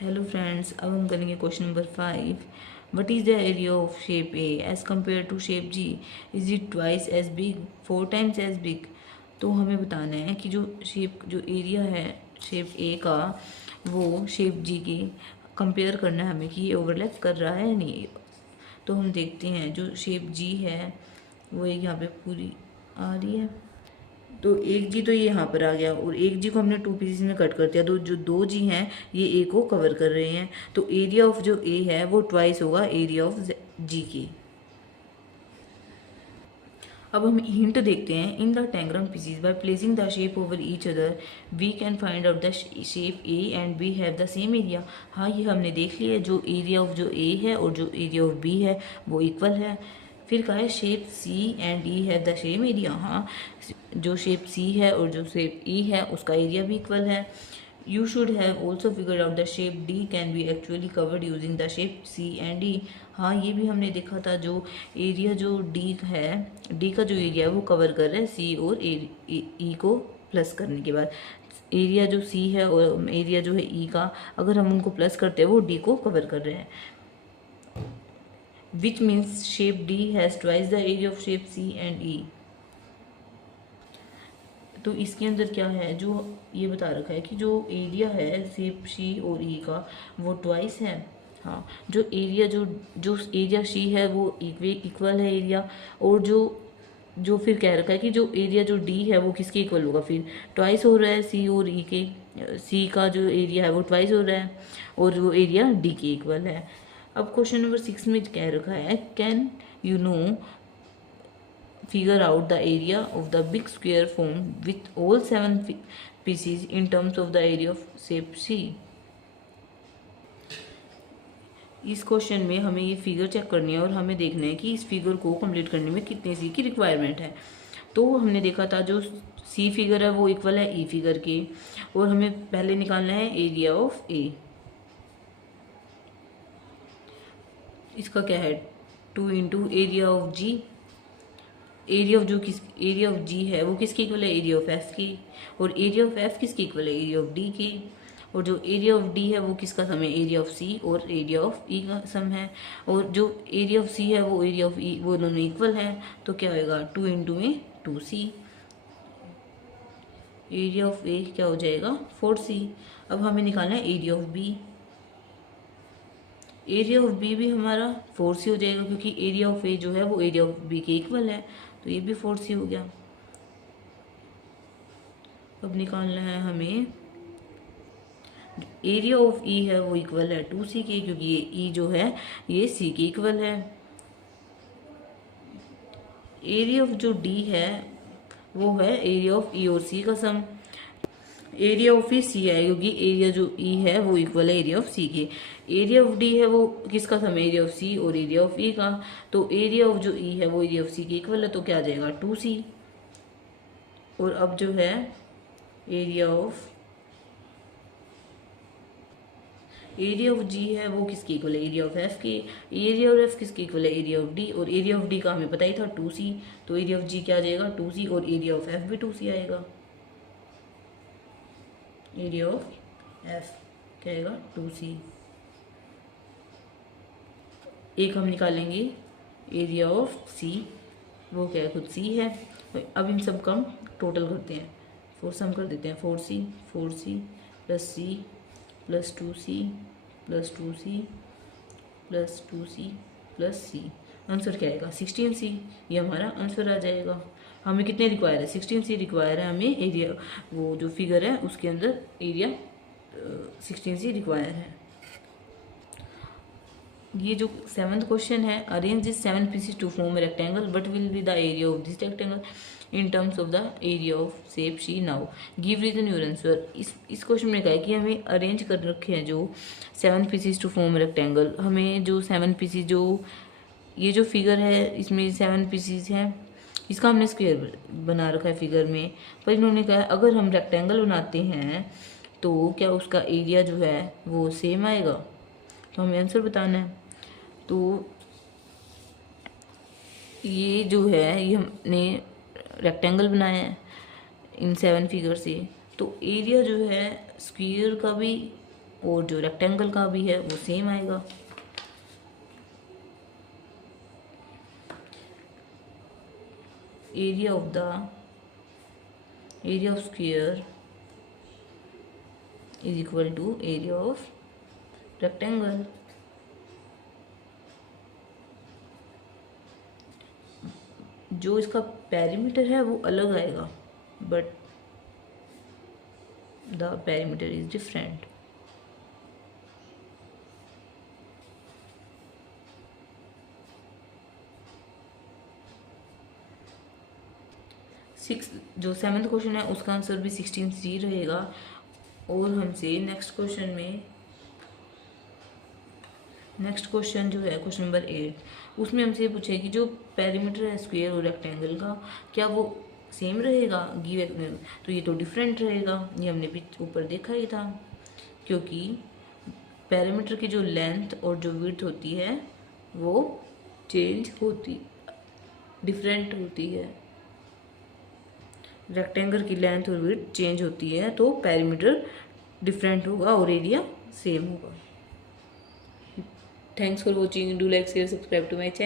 Hello friends, अब हम करेंगे question number 5। What is the area of shape A as compare to shape G? Is it twice as big, 4 times as big? तो हमें बताना है कि जो एरिया है शेप ए का, वो शेप जी की कंपेयर करना है हमें कि ये ओवरलैप कर रहा है या नहीं। तो हम देखते हैं जो शेप जी है वो एक यहाँ पे पूरी आ रही है। तो एक जी तो ये यहाँ पर आ गया और एक जी को हमने 2 पीसेस में कट कर दिया। तो जो 2 जी हैं ये ए को कवर कर रहे हैं। तो एरिया ऑफ जो ए है वो ट्वाइस होगा एरिया ऑफ जी की। अब हम हिंट देखते हैं। In the tangram pieces by placing the shape over each other we can find out the shape A and B have the same area. हाँ, ये हमने देख लिया, जो एरिया ऑफ जो ए है और जो एरिया ऑफ बी है वो इक्वल है। फिर कहा है shape C and E have the same area. हाँ, जो शेप सी है और जो शेप ई है उसका एरिया भी इक्वल है। You should have also figured out the shape D can be actually covered using the shape C and D। हाँ, ये भी हमने देखा था, जो एरिया जो D है, D का जो एरिया है वो कवर कर रहा है C और E को प्लस करने के बाद। एरिया जो C है और एरिया जो है E का, अगर हम उनको प्लस करते हैं वो D को कवर कर रहे हैं। Which means shape D has twice the area of shape C and E। तो इसके अंदर क्या है, जो ये बता रखा है कि जो एरिया है शेप सी और ई का वो ट्वाइस है। हाँ, जो एरिया जो एरिया सी है वो इक्वल है एरिया, और जो जो फिर कह रखा है कि जो एरिया जो डी है वो किसके इक्वल होगा, फिर ट्वाइस हो रहा है सी और ई के। सी का जो एरिया है वो ट्वाइस हो रहा है और वो एरिया डी के इक्वल है। अब क्वेश्चन नंबर 6 में कह रखा है, can you know figure out the area of the big square formed with all 7 pieces in terms of the area of shape C। इस क्वेश्चन में हमें ये फिगर चेक करनी है और हमें देखना है कि इस फिगर को कंप्लीट करने में कितने सी की रिक्वायरमेंट है। तो हमने देखा था जो सी फिगर है वो इक्वल है ई फिगर के, और हमें पहले निकालना है एरिया ऑफ ए। इसका क्या है, 2 into area of G. Area of G है वो किसकी इक्वल है, एरिया ऑफ एफ की। और एरिया ऑफ एफ किसकी इक्वल है, एरिया ऑफ डी की। और जो एरिया ऑफ डी है वो किसका सम है, एरिया ऑफ सी और एरिया ऑफ ई का सम है। और जो एरिया ऑफ सी है वो एरिया ऑफ ई, वो दोनों इक्वल है। तो क्या होएगा, 2 इंटू में 2C। एरिया ऑफ ए क्या हो जाएगा, 4C। अब हमें निकालना है area of B. Area of B भी हमारा 4C हो जाएगा, क्योंकि एरिया ऑफ ए जो है वो एरिया ऑफ बी के इक्वल है। तो ये भी 4C हो गया। अब निकालना है हमें एरिया ऑफ ई है वो इक्वल है 2C के, क्योंकि ये ई जो है ये C के इक्वल है। एरिया ऑफ जो डी है वो है एरिया ऑफ ई और सी का सम। एरिया ऑफ ई सी है, क्योंकि एरिया जो ई है वो इक्वल है एरिया ऑफ सी के। एरिया ऑफ डी है वो किसका सम है, एरिया ऑफ सी और एरिया ऑफ ई का। तो एरिया ऑफ जो ई है वो एरिया ऑफ सी के इक्वल है, तो क्या आ जाएगा, 2C। और अब जो है एरिया ऑफ जी है वो किसकी इक्वल है, एरिया ऑफ एफ की। एरिया ऑफ एफ किसकी इक्वल है, एरिया ऑफ डी। और एरिया ऑफ डी का हमें पता ही था 2C। तो एरिया ऑफ जी क्या आ जाएगा, 2C, और एरिया ऑफ एफ भी 2C आएगा। एरिया ऑफ एफ क्या आएगा, 2C। एक हम निकालेंगे एरिया ऑफ सी, वो क्या है, खुद C है। अब इन सब का हम टोटल करते हैं, फोर सम कर देते हैं। 4C plus C plus 2C plus 2C plus 2C plus C। Answer क्या आएगा, 16C। ये हमारा आंसर आ जाएगा। हमें कितने रिक्वायर है, 16C रिक्वायर है हमें। एरिया वो जो फिगर है उसके अंदर एरिया 16C रिक्वायर है। ये जो 7th क्वेश्चन है, arrange this 7 pieces to form a rectangle, what will be the area of this rectangle in terms of the area of shape C. Now give reason your answer. इस question में कहा है कि हमें arrange कर रखे हैं जो 7 पीसेस टू फॉर्म रेक्टेंगल। हमें जो 7 पीसेस, जो ये जो फिगर है इसमें 7 पीसेस हैं, इसका हमने स्क्वायर बना रखा है फिगर में। पर इन्होंने कहा अगर हम रेक्टेंगल बनाते हैं तो क्या उसका एरिया जो है वो सेम आएगा। तो हमें आंसर बताना है। तो ये जो है ये हमने रेक्टेंगल बनाया है इन 7 फिगर से। तो एरिया जो है स्क्वायर का भी और जो रेक्टेंगल का भी है वो सेम आएगा। Area of square is equal to area of rectangle. जो इसका पेरीमीटर है वो अलग आएगा, but the perimeter is different. जो 7th क्वेश्चन है उसका आंसर भी 16C रहेगा। और हमसे नेक्स्ट क्वेश्चन जो है क्वेश्चन नंबर 8, उसमें हमसे पूछे कि जो पेरीमीटर है स्क्वायर और रेक्टेंगल का क्या वो सेम रहेगा गिवन में, तो ये तो डिफरेंट रहेगा। ये हमने भी ऊपर देखा ही था, क्योंकि पेरीमीटर की जो लेंथ और जो विड्थ होती है वो डिफरेंट होती है। रेक्टेंगल की लेंथ और विड्थ चेंज होती है तो पेरीमीटर डिफरेंट होगा और एरिया सेम होगा। Thanks for watching, do like share subscribe to my channel.